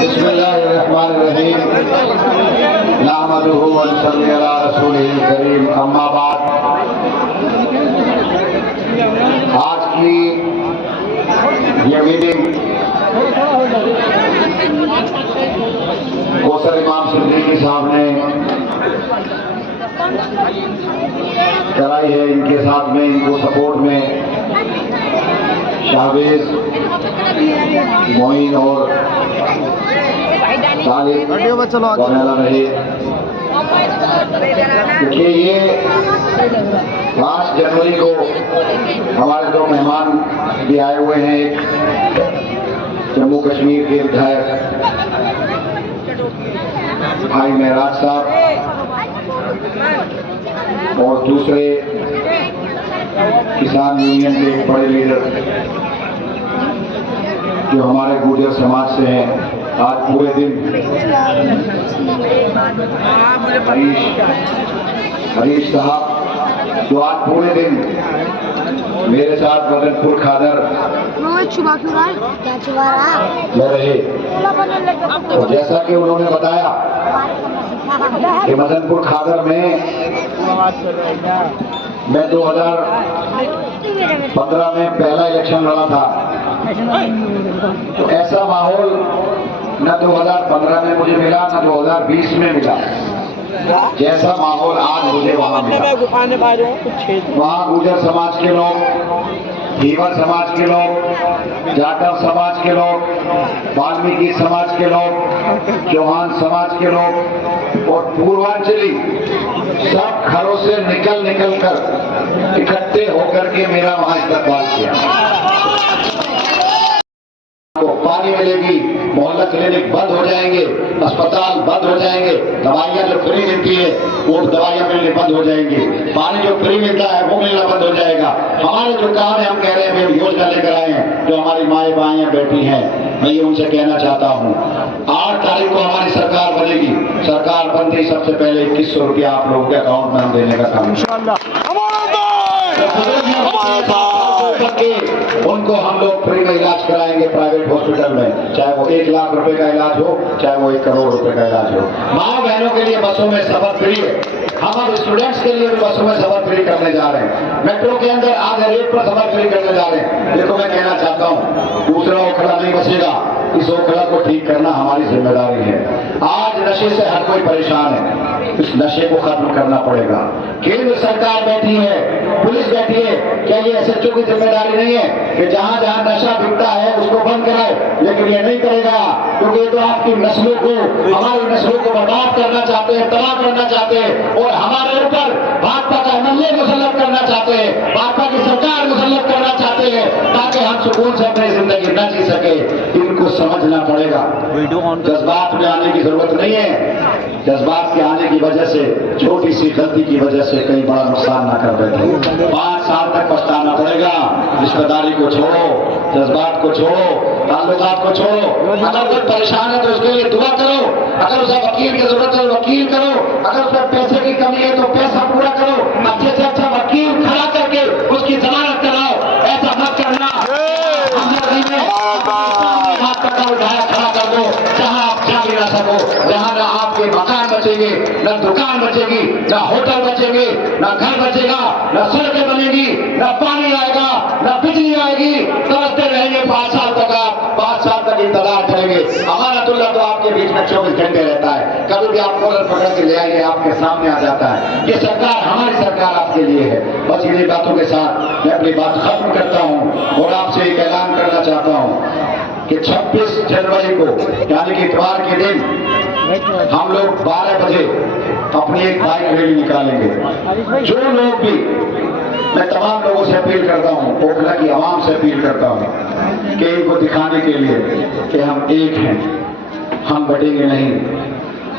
बिस्मिल्लाहिर्रहमानिर्रहीम नहमदुहु व नसल्ली अला रसूलिल करीम अम्मा बाद। आज की ये मीटिंग कौसर इमाम सिद्दीकी साहब ने कराई है। इनके साथ में, इनको सपोर्ट में शाहवेज, मोइन और तालिब बनेला रहे। देखिए, ये 5 जनवरी को हमारे 2 मेहमान भी आए हुए हैं। एक जम्मू कश्मीर के विधायक भाई महराज साहब और दूसरे किसान यूनियन के एक बड़े लीडर जो हमारे गुर्जर समाज से हैं। आज पूरे दिन हरीश साहब जो आज पूरे दिन मेरे साथ मदनपुर खादर में रहे। तो जैसा कि उन्होंने बताया कि मदनपुर खादर में मैं 2015 में पहला इलेक्शन लड़ा था। तो ऐसा माहौल न 2015 में मुझे मिला, न 2020 में मिला। जैसा माहौल आज मुझे वहाँ मिला। वहाँ गुर्जर समाज के लोग, धीवर समाज के लोग, जाटव समाज के लोग, वाल्मीकि समाज के लोग, चौहान समाज के लोग और पूर्वांचली सब घरों से निकल कर इकट्ठे होकर के मेरा वहाँ इस्तकबाल किया। पानी मिलेगी, मोहल्ला क्लिनिक बंद हो जाएंगे, अस्पताल बंद हो जाएंगे, दवाइयाँ जो फ्री मिलती है वो दवाइयाँ मिलने बंद हो जाएंगी, पानी जो फ्री मिलता है वो मिलना बंद हो जाएगा। हमारे जो काम है हम कह रहे हैं, हम योजना लेकर आए हैं। जो हमारी माएँ बाएँ बैठी हैं, मैं ये उनसे कहना चाहता हूँ, 8 तारीख को हमारी सरकार बनेगी। सरकार बनते ही सबसे पहले 2100 रुपया आप लोगों के अकाउंट में हम देने का काम उनको हम लोग फ्री में इलाज कराएंगे प्राइवेट हॉस्पिटल में, चाहे वो 1 लाख रुपए का इलाज हो, चाहे वो 1 करोड़ रुपए का इलाज हो। माँ बहनों के लिए बसों में सफर फ्री है। हम अब स्टूडेंट्स के लिए भी बसों में सफर फ्री करने जा रहे हैं। मेट्रो के अंदर आधे रेट पर सफर फ्री करने जा रहे हैं। देखो, मैं कहना चाहता हूँ, दूसरा ओखला नहीं बचेगा। इस ओखला को ठीक करना हमारी जिम्मेदारी है। आज नशे से हर कोई परेशान है, इस नशे को खत्म करना पड़ेगा। केंद्र सरकार बैठी है, पुलिस बैठी है। क्या ये एसएचओ की जिम्मेदारी नहीं है कि जहां जहां नशा बिकता है उसको बंद कराए? लेकिन ये नहीं करेगा, क्योंकि ये तो आपकी नस्लों को, हमारी नस्लों को बर्बाद करना चाहते हैं, तबाह करना चाहते हैं और हमारे ऊपर भाजपा का एमएलए मुसल्लत करना चाहते हैं, भाजपा की सरकार मुसल्लत करना चाहते हैं, ताकि हम सुकून से अपनी जिंदगी न जी सके। इनको समझना पड़ेगा। जज्बात में आने की जरूरत नहीं है। जज्बात के आने की वजह से, छोटी सी गलती की वजह से कई बड़ा नुकसान ना कर बैठे। 5 साल तक पछताना पड़ेगा। रिश्तेदारी को छोड़ो, जज्बात को छोड़ो, ताल्लुकात को छोड़ो। अगर कोई परेशान है तो उसके लिए दुआ करो। अगर उसे वकील की जरूरत है तो वकील करो। अगर उसमें पैसे की कमी है तो पैसा पूरा करो। अच्छे से अच्छा वकील खड़ा करके उसकी जमानत कराओ। ऐसा मत करना। खड़ा कर दो जहां आप जा भी ना सको, जहां ना आपके मकान बचेंगे, न दुकान बचेगी, न होटल बचेंगे, न घर बचेगा, न सड़कें बनेगी, न पानी आएगा, न बिजली आएगी। तरसते रहेंगे 5 साल तक। आप 5 साल तक इंतजार करेंगे। अमानतुल्लाह तो आपके बीच में 24 घंटे रहता है। कभी भी आप कॉलर पकड़ के ले आएंगे, आपके सामने आ जाता है। ये सरकार, हमारी सरकार आपके लिए है। बस इन्हीं बातों के साथ मैं अपनी बात खत्म करता हूँ और आपसे एक ऐलान करना चाहता हूँ कि 26 जनवरी को यानी कि इतवार के दिन हम लोग 12 बजे अपनी एक बाइक रैली निकालेंगे। जो लोग भी, मैं तमाम लोगों से अपील करता हूँ, ओखला की आवाम से अपील करता हूँ कि इनको दिखाने के लिए कि हम एक हैं, हम बटेंगे नहीं,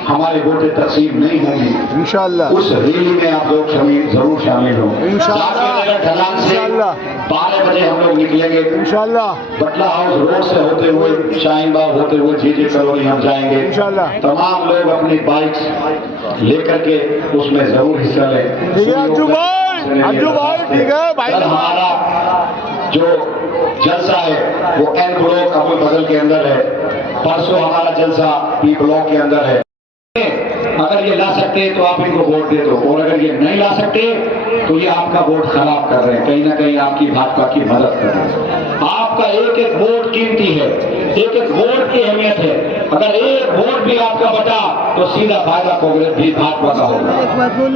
हमारे वोटें तकसीम नहीं होंगी इंशाअल्लाह। उस रैली में आप लोग जरूर शामिल हो इंशाअल्लाह। 12 बजे हम लोग निकलेंगे इंशाअल्लाह। बटला हाउस रोड से होते हुए, शाहीन बाग होते हुए जीजे कॉलोनी हम जाएंगे इंशाअल्लाह। तमाम लोग अपनी बाइक्स लेकर के उसमें जरूर हिस्सा लें। ठीक है अज्जू भाई, हमारा जो जलसा है वो एन ब्लॉक अबुल फजल के अंदर है। परसों हमारा जलसा पी ब्लॉक के अंदर है। अगर ये ला सकते हैं तो आप इनको वोट दे दो, और अगर ये नहीं ला सकते तो ये आपका वोट खराब कर रहे हैं, कहीं ना कहीं आपकी भाजपा की मदद कर रहे हैं। आपका एक एक वोट कीमती है, एक एक वोट की अहमियत है। अगर एक वोट भी आपका बचा तो सीधा फायदा कांग्रेस भी भाजपा का होगा,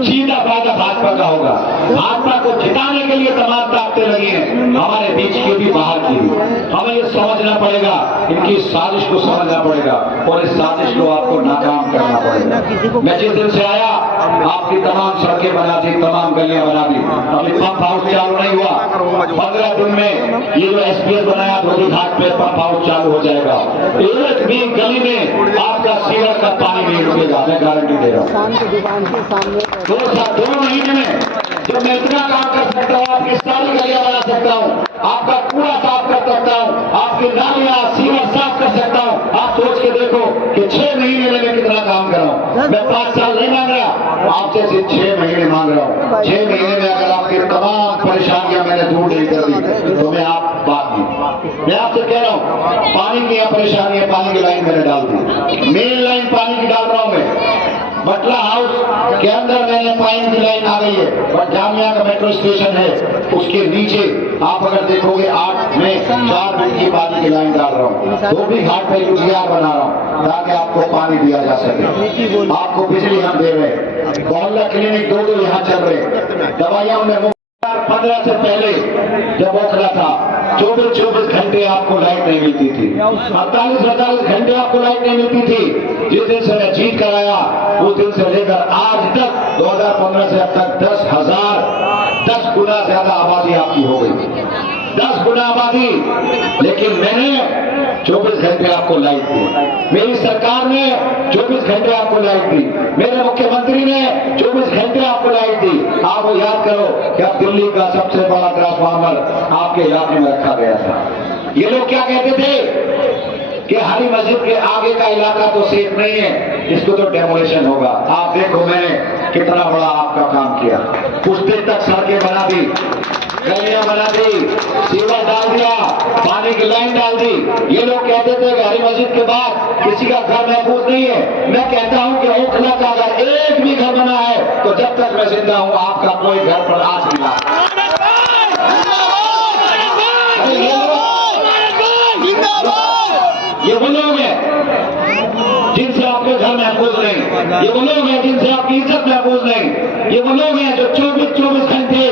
सीधा फायदा भाजपा का होगा। भाजपा को जिताने के लिए तमाम ताकतें लगी हैं, हमारे बीच की भी बाहर की भी। हमें ये समझना पड़ेगा, इनकी साजिश को समझना पड़ेगा, और इस साजिश को आपको नाकाम करना पड़ेगा। मैं जिस दिन से आया आपकी तमाम सड़कें बना दी, तमाम गलियां बना दी। अभी पंप हाउस चालू नहीं हुआ, 15 दिन में ये जो एसपीएस बनाया धोबी घाट पे पंप हाउस चालू हो जाएगा। एक भी गली में आपका सीवर का पानी नहीं रुकेगा, मैं गारंटी दे रहा हूँ। 2 महीने में जब मैं इतना काम कर सकता हूँ, आपकी सारी गलियां बना सकता हूँ, आपका कूड़ा साफ कर सकता हूँ, आपकी नालियां सीवर साफ कर सकता हूँ। आप सोच के देखो कि 6 महीने में मैं कितना काम कर रहा हूँ। मैं 5 साल नहीं मांग रहा, आपसे सिर्फ 6 महीने मांग रहा हूँ। 6 महीने में अगर आपकी तमाम परेशानियां मैंने दूर नहीं कर दी तो मैं आप बात नहीं। मैं आपसे कह रहा हूँ, पानी की यहाँ परेशानी है, पानी की लाइन मैंने डाल दी, मेन लाइन पानी की डाल रहा हूँ मैं। बटला हाउस के अंदर मैंने पानी की लाइन आ गई है, और जामिया का मेट्रो स्टेशन है उसके नीचे आप अगर देखोगे 8 में 4 फीट की पानी की लाइन डाल रहा हूँ। धोबी घाट पे यूजीआर बना रहा हूँ ताकि आपको पानी दिया जा सके। आपको बिजली हम दे रहे हैं, मोहल्ला क्लिनिक 2 यहाँ चल रहे, दवाइयां में 15 से पहले जब ओखला था 24 घंटे आपको लाइट नहीं मिलती थी, 48 घंटे आपको लाइट नहीं मिलती थी। जिस दिन से मैं जीत कर आया उस दिन से लेकर आज तक 2015 से अब तक 10 गुना ज्यादा आबादी आपकी हो गई, 10 गुना आबादी। लेकिन मैंने 24 घंटे आपको लाइट दी, मेरी सरकार ने 24 घंटे आपको लाइट दी, मेरे मुख्यमंत्री ने 24 घंटे आपको लाइट दी। आप वो याद करो कि अब दिल्ली का सबसे बड़ा ट्रांसफार्मर आपके इलाके में रखा गया था। ये लोग क्या कहते थे कि हरी मस्जिद के आगे का इलाका तो सेफ नहीं है, इसको तो डेमोलिशन होगा। आप देखो मैंने कितना बड़ा आपका काम किया, कुछ दिन तक सड़कें बना दी, गलियां बना दी, सीवर डाल दिया, पानी की लाइन डाल दी। ये लोग कहते थे कि हरी मस्जिद के बाद किसी का घर महफूज नहीं है। मैं कहता हूं कि ओखला का अगर एक भी घर बना है तो जब तक मैं जिंदा हूं आपका कोई घर पर आज मिला। ये वो लोग हैं जिनसे आपके घर महफूज नहीं, ये वो लोग हैं जिनसे आपकी इज्जत महफूज नहीं, ये वो लोग हैं जो 24 घंटे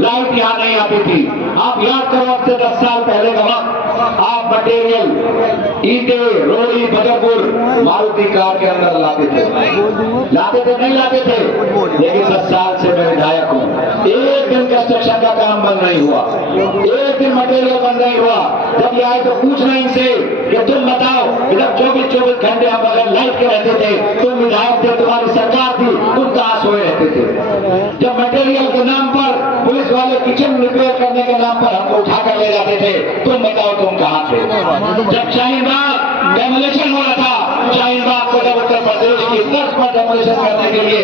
लाइट यहाँ नहीं आती थी। आप याद करो अब से 10 साल पहले का वक्त, आप मटेरियल ईंटे रोड़ी बदरपुर मारुति कार के अंदर लाते थे नहीं लाते थे। लेकिन 10 साल से मैं विधायक हूँ, एक दिन कंस्ट्रक्शन का काम बंद नहीं हुआ, एक दिन मटेरियल बंद नहीं हुआ। जब ये आए तो पूछना इनसे कि तुम बताओ, जब 24 घंटे हम अगर लाइट के रहते थे, तुम विधायक थे, तुम्हारी सरकार थी, तुम कहां सोए रहते थे? जब मटेरियल के नाम पर पुलिस वाले किचन रिपेयर करने के नाम पर हमको उठाकर ले जाते थे, तुम बताओ तुम कहां थे? जब शाहीन बाग डेमोलिशन हो रहा था, शाहीन बाग को जब उत्तर प्रदेश की तर्ज पर डेमोलिशन करने के लिए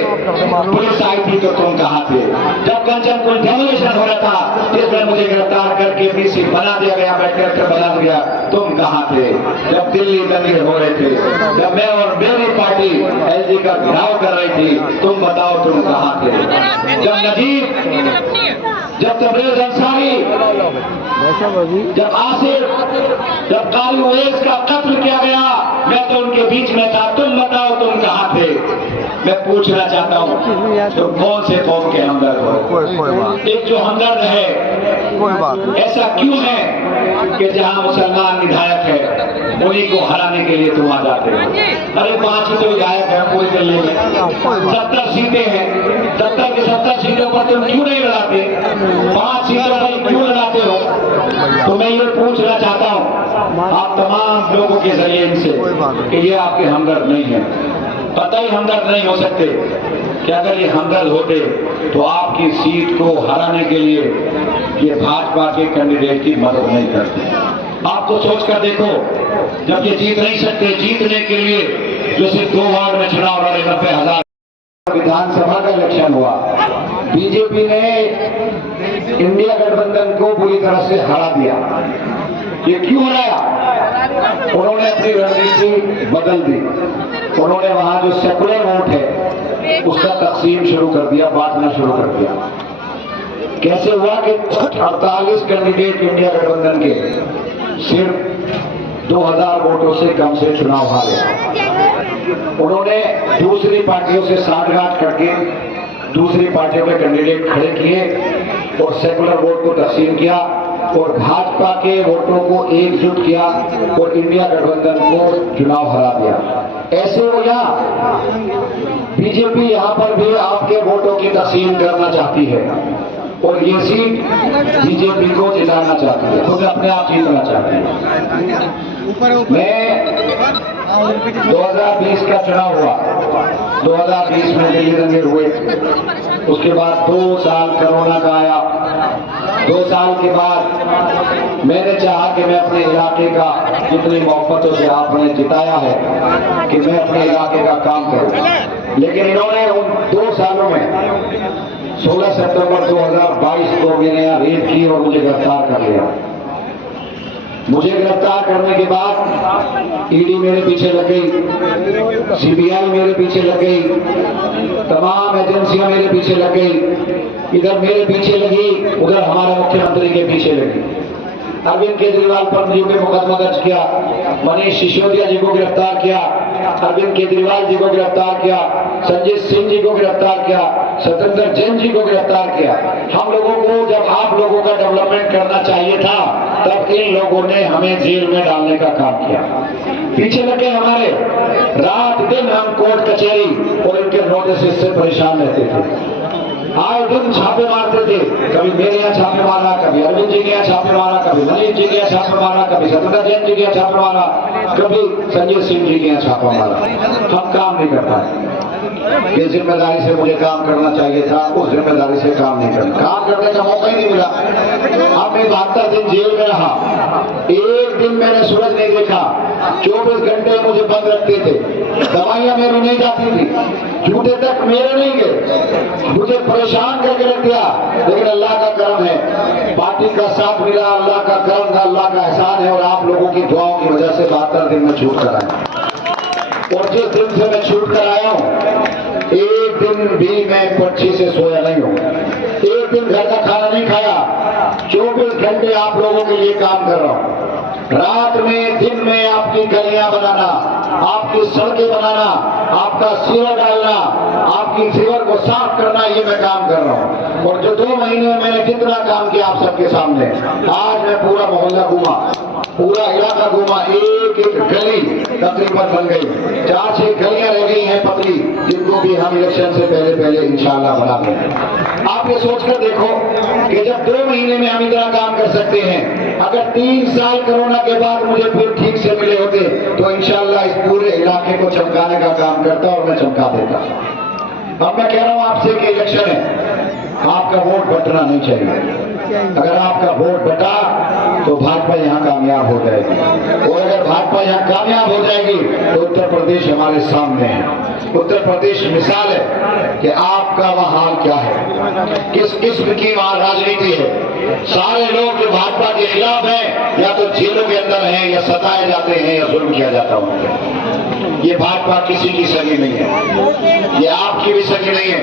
पुलिस आई थी तो तुम कहां थे? जब कंचनपुर डेमोलिशन हो रहा था जिसमें मुझे गिरफ्तार करके पीसी बना दिया गया, बैठकर बना दिया, तुम कहां थे? जब दिल्ली दंगे हो रहे थे, जब मैं और मेरी पार्टी एलजी का घेराव कर रही थी, तुम बताओ तुम कहां थे? जब नजीब, जब तबरेज अंसारी, जब आसिफ, जब काली ओवैस का कत्ल किया गया, मैं तो उनके बीच में था, तुम बताओ तुम कहां थे? मैं पूछना चाहता हूं तुम कौन से कौम के हमदर्द हो? एक जो हमदर्द है, ऐसा क्यों है कि जहां मुसलमान विधायक है उन्हीं को हराने के लिए तुम आ जाते हो? अरे 5 ही तो विधायक है पूरे जिले में, 70 सीटें हैं, 70 की 70 सीटों पर तुम क्यों नहीं लड़ाते? 5 सीटों पर क्यों लड़ाते हो? तो मैं ये पूछना चाहता हूं आप तमाम लोगों के जरिए इनसे कि ये आपके हमदर्द नहीं है, पता ही हमदर्द नहीं हो सकते कि अगर ये हमदर्द होते तो आपकी सीट को हराने के लिए ये भाजपा के कैंडिडेट की मदद नहीं करते। आपको सोचकर देखो, जब ये जीत नहीं सकते, जीतने के लिए जो सिर्फ 2 वार्ड में चुनाव लड़े, 90,000 विधानसभा का इलेक्शन हुआ, बीजेपी ने इंडिया गठबंधन को पूरी तरह से हरा दिया। ये क्यों हराया? उन्होंने अपनी रणनीति बदल दी। उन्होंने वहां जो सेकुलर वोट है उसका तकसीम शुरू कर दिया, बांटना शुरू कर दिया। कैसे हुआ कि 48 कैंडिडेट इंडिया गठबंधन के सिर्फ 2000 वोटों से कम से चुनाव हारे। उन्होंने दूसरी पार्टियों से सांठगांठ करके दूसरी पार्टियों के कैंडिडेट खड़े किए और सेकुलर वोट को तकसीम किया और भाजपा के वोटों को एकजुट किया और इंडिया गठबंधन को चुनाव हरा दिया। ऐसे हो या बीजेपी यहां पर भी आपके वोटों की तकसीम करना चाहती है और ये सीट बीजेपी को जिताना चाहती है, खुद अपने आप जीतना चाहती है। मैं 2020 का चुनाव हुआ, 2020 में दिल्ली दंगे हुए, उसके बाद 2 साल कोरोना का आया। 2 साल के बाद मैंने चाहा कि मैं अपने इलाके का जितनी मोहब्बतों से आपने जिताया है कि मैं अपने इलाके का काम करूं, लेकिन इन्होंने उन 2 सालों में 16 सितंबर 2022 को मैंने यहाँ रेड की और मुझे गिरफ्तार कर लिया। मुझे गिरफ्तार करने के बाद ईडी मेरे पीछे लग गई, सीबीआई मेरे पीछे लग गई, तमाम एजेंसियां मेरे पीछे लग गई। इधर मेरे पीछे लगी, उधर हमारे मुख्यमंत्री के पीछे लगी। अरविंद केजरीवाल पर मुझे मुकदमा दर्ज किया, मनीष सिसोदिया जी को गिरफ्तार किया, अरविंद केजरीवाल जी को गिरफ्तार किया, संजय सिंह जी को गिरफ्तार किया, सत्येंद्र जैन जी को गिरफ्तार किया। हम लोगों को जब आप लोगों का डेवलपमेंट करना चाहिए था तब इन लोगों ने हमें जेल में डालने का काम किया। पीछे लगे हमारे, रात दिन हम कोर्ट कचहरी और इनके नोटिस से परेशान रहते थे। आए दिन छापे मारते थे, कभी मेरे यहाँ छापे मारा, कभी अरविंद जी के यहाँ छापे मारा, कभी मनीष जी के यहाँ छापे मारा, कभी सत्येंद्र जैन जी के यहाँ छापे मारा, कभी संजय सिंह जी के यहाँ छापा मारा। हम काम नहीं कर पाए। जिस जिम्मेदारी से मुझे काम करना चाहिए था उस जिम्मेदारी से काम नहीं करना, काम करने का मौका ही नहीं मिला। अब मैं 72 दिन जेल में रहा, एक दिन मैंने सूरज नहीं देखा, 24 घंटे मुझे बंद रखते थे, दवाइयां मेरी नहीं जाती थी, जूते तक मेरे नहीं गए, मुझे परेशान करके रख दिया। लेकिन अल्लाह का करम है, पार्टी का साथ मिला, अल्लाह का करम था, अल्लाह का एहसान है और आप लोगों की दुआओं की वजह से 72 दिन में छूट कर आया। और जिस दिन से मैं छूट कर आया हूँ एक दिन भी मैं पर्ची से सोया नहीं हूँ, एक दिन घर का खाना नहीं खाया, 24 घंटे आप लोगों के लिए काम कर रहा हूँ। रात में दिन में आपकी गलियां बनाना, आपकी सड़कें बनाना, आपका सीवर डालना, आपकी सीवर को साफ करना, ये मैं काम कर रहा हूँ। और जो 2 महीने में मैंने कितना काम किया आप सबके सामने, आज मैं पूरा मोहल्ला घूमा, पूरा इलाका घूमा, एक एक गली तकरीबन बन गई, 4-6 गलियां रह गई हैं पतली, जिनको भी हम इलेक्शन से पहले इंशाल्लाह बना देंगे। आप ये सोचकर देखो कि जब 2 महीने में हम इतना काम कर सकते हैं, अगर 3 साल कोरोना के बाद मुझे फिर ठीक से मिले होते तो इंशाल्लाह इस पूरे इलाके को चमकाने का काम करता और मैं चमका देता। अब मैं कह रहा हूं आपसे कि इलेक्शन है, आपका वोट बटना नहीं चाहिए। अगर आपका वोट बटा तो भाजपा यहाँ कामयाब हो जाएगी, और अगर भाजपा यहाँ कामयाब हो जाएगी तो उत्तर प्रदेश हमारे सामने है। उत्तर प्रदेश मिसाल है कि आपका वहाँ हाल क्या है, किस किस्म की वहाँ राजनीति है। सारे लोग जो भाजपा के खिलाफ हैं या तो जेलों के अंदर हैं या सताए जाते हैं या जुल्म किया जाता है। ये भाजपा किसी की सगी नहीं है, ये आपकी भी सगी नहीं है।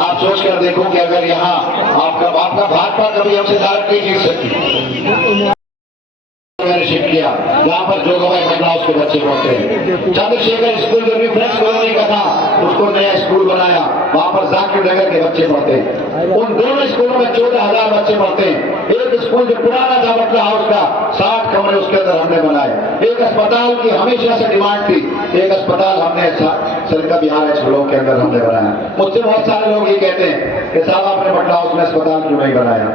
आप सोचकर देखो कि अगर यहाँ आपका भाजपा कभी हमसे डायरेक्ट नहीं जीत सकती। मैंने शिफ्ट किया यहाँ पर जो गवाई बदलाव उसके बच्चे पढ़ते हैं। चंद्रशेखर स्कूल जो रिफ्रेंस कॉलोनी का था उसको नया स्कूल बनाया, वहाँ पर जाकिर नगर के बच्चे पढ़ते हैं। उन दोनों स्कूलों में 14,000 बच्चे पढ़ते हैं। एक स्कूल जो पुराना था बटला हाउस का, 60 कमरे उसके अंदर हमने बनाए। एक अस्पताल की हमेशा से डिमांड थी, एक अस्पताल हमने सरिता बिहार स्कूलों के अंदर हमने बनाया। मुझसे बहुत सारे लोग ये कहते हैं कि साहब आपने बटला हाउस में अस्पताल क्यों नहीं बनाया?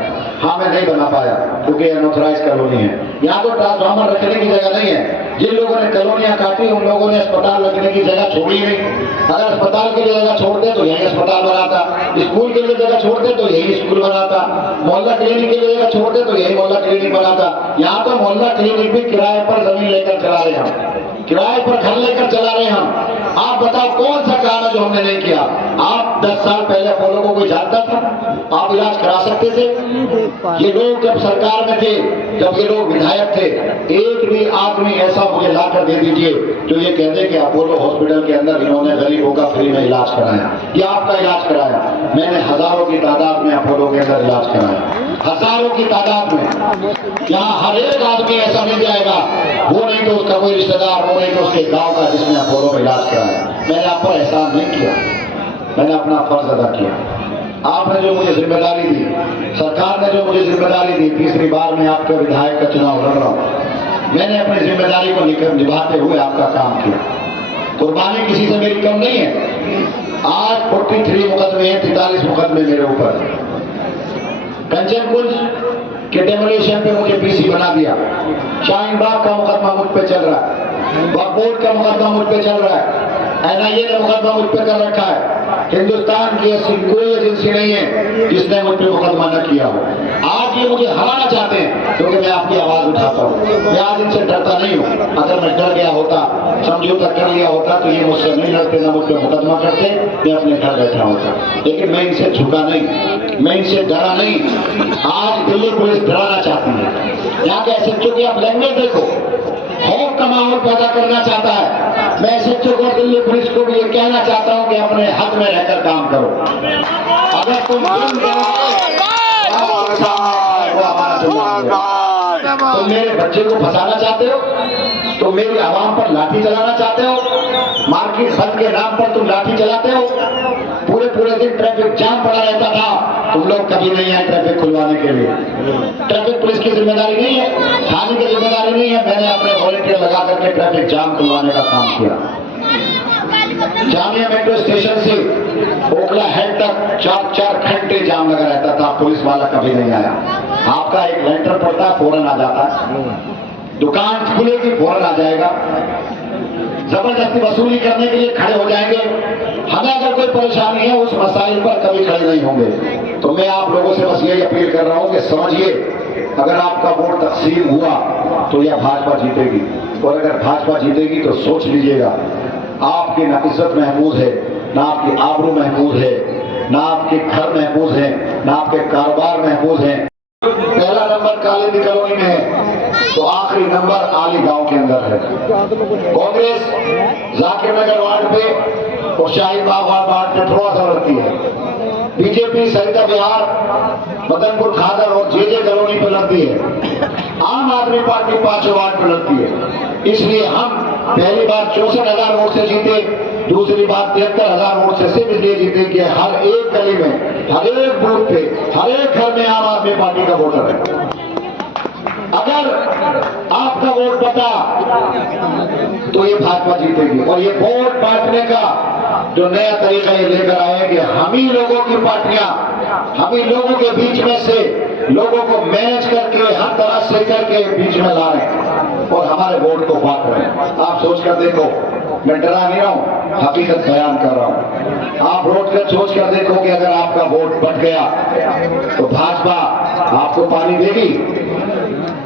हाँ, मैं नहीं बना पाया क्योंकि अनऑथराइज कॉलोनी है, यहाँ तो ट्रांसफार्मर रखने की जगह नहीं है। जिन लोगों ने कॉलोनियां काटी उन लोगों ने अस्पताल रखने की जगह छोड़ी नहीं। अगर अस्पताल के लिए जगह छोड़ते तो यही अस्पताल बनाता, स्कूल के लिए जगह छोड़ते तो यही स्कूल बनाता, मोहल्ला क्लिनिक के लिए जगह छोड़ते तो यही मोहल्ला क्लिनिक बनाता। यहाँ तो मोहल्ला क्लिनिक भी किराए पर जमीन लेकर चला रहे हम, किराए पर घर लेकर चला रहे हम। आप बताओ कौन सा काम है जो हमने हमने नहीं किया। आप 10 साल पहले अपोलो को कोई जानता था? आप इलाज करा सकते थे? ये लोग जब सरकार में थे, जब ये लोग विधायक थे, एक भी आदमी ऐसा मुझे लाकर दे दीजिए जो ये कहते कि अपोलो हॉस्पिटल के अंदर इन्होंने गरीबों का फ्री में इलाज कराया या आपका इलाज कराया। मैंने हजारों की तादाद में अपोलो के अंदर इलाज कराया, हजारों की तादाद में। यहाँ हर एक आदमी ऐसा मिल जाएगा, वो नहीं तो उसका कोई रिश्तेदार, वो नहीं तो उसके गांव का जिसने अपोलो में इलाज कराया। मैंने आप पर एहसान नहीं किया, मैंने अपना फर्ज अदा किया। आपने जो मुझे जिम्मेदारी दी, सरकार ने जो मुझे जिम्मेदारी दी, तीसरी बार मैं आपके विधायक का चुनाव लड़ रहा हूँ, मैंने अपनी जिम्मेदारी को निभाते हुए आपका काम किया। कुर्बानी किसी से मेरी कम नहीं है। आज 43 मुकदमे हैं, 43 मुकदमे मेरे ऊपर। कंचन कुंज के डेमोलिशन पे मुझे पीसी बना दिया, शाहीन बाग का मुकदमा मुझ पे चल रहा है, वक्फ बोर्ड का मुकदमा मुझ पे चल रहा है, NIA ने मुकदमा मुझ पे कर रखा है। हिंदुस्तान की ऐसी कोई एजेंसी नहीं है जिसने मुझ पे मुकदमा न किया हो। आज ये मुझे हराना चाहते हैं क्योंकि मैं आपकी आवाज उठाता हूँ। मैं आज इनसे डरता नहीं हूँ। अगर मैं डर गया होता, समझौता कर लिया होता तो ये मुझसे नहीं लड़ते, ना मुझ पे मुकदमा करते, मैं अपने घर बैठा होता। लेकिन मैं इनसे झुका नहीं, मैं इनसे डरा नहीं। आज दिल्ली पुलिस डराना चाहती है। यहाँ के SHO की आप लैंग्वेज देखो, खौफ का माहौल पैदा करना चाहता है। मैं SHO को, दिल्ली पुलिस को भी ये कहना चाहता हूँ कि अपने हक में रहकर काम करो। अगर तुम तुम मेरे बच्चे को फंसाना चाहते हो, तुम मेरी आवाम पर लाठी चलाना चाहते हो, मार्केट बंद के नाम पर तुम लाठी चलाते हो, पूरे दिन ट्रैफिक जाम पड़ा रहता था, तुम लोग कभी नहीं आए ट्रैफिक खुलवाने के लिए। ट्रैफिक पुलिस की जिम्मेदारी नहीं है, थाने की जिम्मेदारी नहीं है। मैंने अपने वॉलंटियर लगा करके ट्रैफिक जाम खुलवाने का काम किया। जामिया मेट्रो स्टेशन से ओखला हेड तक 4-4 घंटे जाम लगा रहता था, पुलिस वाला कभी नहीं आया। आपका एक लेंटर पड़ता है, फौरन आ जाता है, दुकान खुलेगी फौरन आ जाएगा, जबरदस्ती वसूली करने के लिए खड़े हो जाएंगे। हमें अगर कोई परेशानी है उस मसाइल पर कभी खड़े नहीं होंगे। तो मैं आप लोगों से बस यही अपील कर रहा हूं कि समझिए, अगर आपका वोट तकसीम हुआ तो यह भाजपा जीतेगी, और अगर भाजपा जीतेगी तो सोच लीजिएगा, आपकी ना इज्जत महफूज है, ना आपकी आबरू महफूज है, ना आपके घर महफूज है, ना आपके कारोबार महफूज है। पहला नंबर कालिंदी कॉलोनी में है तो आखिरी नंबर आली गांव के अंदर है। कांग्रेस जाकिर नगर वार्ड पे और शाहीन बाग वार्ड पे थोड़ा सा लड़ती है। बीजेपी सरिता विहार, मदनपुर खादर और JJ कॉलोनी पर लड़ती है। आम आदमी पार्टी 5 वार्ड पर लड़ती है। इसलिए हम पहली बार 64,000 वोट से जीते, दूसरी बार 73,000 वोट से सिर्फ इसलिए जीते कि हर एक गली में, हर एक बूथ पे, हर एक घर में आम आदमी पार्टी का वोटर है। अगर आपका वोट बटा तो ये भाजपा जीतेगी। और ये वोट बांटने का जो नया तरीका ये लेकर आए कि हम ही लोगों की पार्टियां, हम ही लोगों के बीच में से लोगों को मैनेज करके, हर तरह से करके बीच में ला रहे हैं और हमारे वोट को बांट रहे हैं। आप सोच कर देखो, मैं डरा नहीं रहा हूं, हकीकत बयान कर रहा हूं। आप सोच कर देखो कि अगर आपका वोट बट गया तो भाजपा आपको पानी देगी,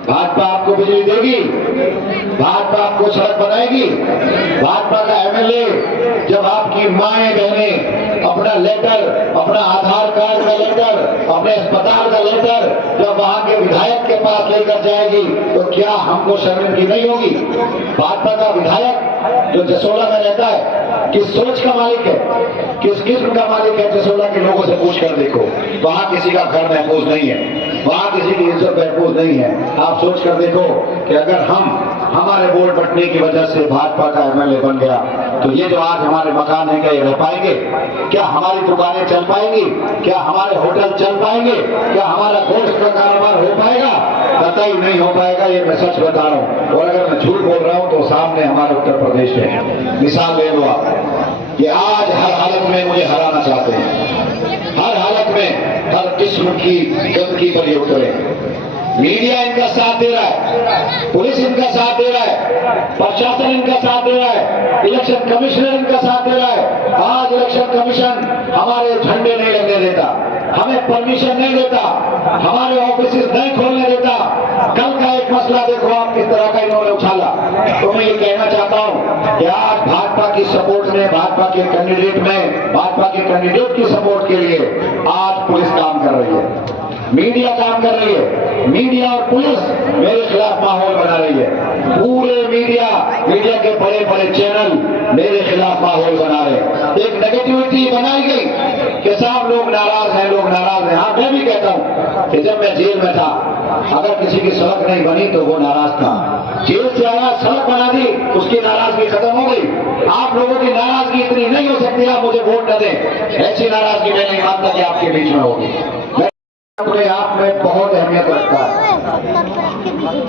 भाजपा आपको बिजली देगी, भाजपा आपको सड़क बनाएगी। भाजपा का MLA जब आपकी माएं बहनें अपना लेटर, अपना आधार कार्ड का लेटर, अपने अस्पताल का लेटर जब वहां के विधायक के पास लेकर जाएगी तो क्या हमको शर्मिंदगी नहीं होगी? भाजपा का विधायक जो जसोला में रहता है किस सोच का मालिक है, किस किस्म का मालिक है? जसोला के लोगों से पूछ कर देखो, वहां किसी का घर महफूज नहीं है, वहां किसी की इज्जत महफूज नहीं है। आप सोच कर देखो कि अगर हमारे वोट बटने की वजह से भाजपा का MLA बन गया तो ये जो आज हमारे मकान है क्या ये रह पाएंगे? क्या हमारी दुकानें चल पाएंगी? क्या हमारे होटल चल पाएंगे? क्या हमारा गोश्त का कारोबार हो पाएगा? कतई नहीं हो पाएगा, ये मैं सच बता रहा हूँ। और अगर मैं झूठ बोल रहा हूँ तो सामने हमारा उत्तर प्रदेश है, मिसाल ले लो आप। ये आज हर हालत में मुझे हराना चाहते हैं, हर हालत में, हर किस्म की गंदगी पर ये उतरे। मीडिया इनका साथ दे रहा है, पुलिस इनका साथ दे रहा है, प्रशासन इनका साथ दे रहा है, इलेक्शन कमिश्नर इनका साथ दे रहा है। आज इलेक्शन कमीशन हमारे झंडे नहीं लगने देता, हमें परमिशन नहीं देता, हमारे ऑफिस नहीं खोलने देता। कल का एक मसला देखो आप किस तरह का इन्होंने उछाला। तो मैं ये कहना चाहता हूं कि आज भाजपा की सपोर्ट में, भाजपा के कैंडिडेट की सपोर्ट के लिए आज पुलिस काम कर रही है, मीडिया काम कर रही है। मीडिया और पुलिस मेरे खिलाफ माहौल बना रही है। पूरे मीडिया के बड़े बड़े चैनल मेरे खिलाफ माहौल बना रहे हैं। एक नेगेटिविटी बनाई गई कि साहब लोग नाराज हैं, लोग नाराज हैं। हाँ, मैं भी कहता हूं कि जब मैं जेल में था, अगर किसी की सड़क नहीं बनी तो वो नाराज था। जेल से आया, सड़क बना दी, उसकी नाराजगी खत्म हो गई। आप लोगों की नाराजगी इतनी नहीं हो सकती आप मुझे वोट न दें, ऐसी नाराजगी मैं नहीं मानता कि आपके बीच में होगी। अपने आप में बहुत अहमियत रखता है।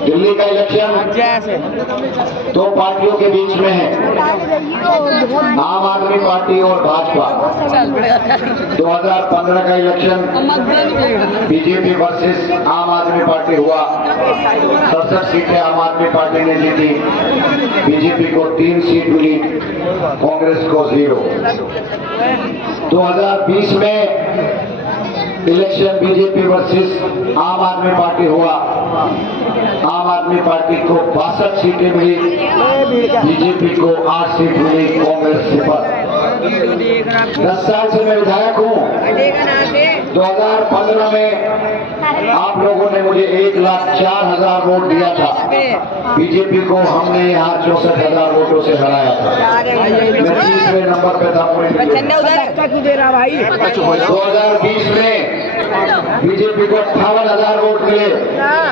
दिल्ली का इलेक्शन दो पार्टियों के बीच में है, आम आदमी पार्टी और भाजपा। 2015 का इलेक्शन बीजेपी वर्सेस आम आदमी पार्टी हुआ। 67 सीटें आम आदमी पार्टी ने जीती, बीजेपी को 3 सीट मिली, कांग्रेस को 0। 2020 में इलेक्शन बीजेपी वर्सेस आम आदमी पार्टी हुआ। आम आदमी पार्टी को 62 सीटें मिली, बीजेपी को 8 सीट मिली, कांग्रेस 0। 10 साल से मैं विधायक हूँ। 2015 में आप लोगों ने मुझे 1,04,000 वोट दिया था। बीजेपी को हमने यहाँ 64,000 वोटों से हराया था। मैं 30वें नंबर पे था पूरे। 2020 में बीजेपी को 58,000 वोट मिले,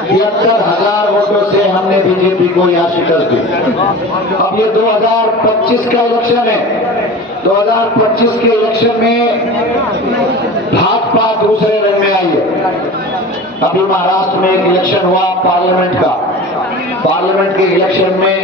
73,000 वोटों से हमने बीजेपी को यहाँ शिकस्त दी। अब ये 2025 का इलेक्शन है। 2025 के इलेक्शन में भाजपा दूसरे रंग में आई है। अभी महाराष्ट्र में एक इलेक्शन हुआ पार्लियामेंट का। पार्लियामेंट के इलेक्शन में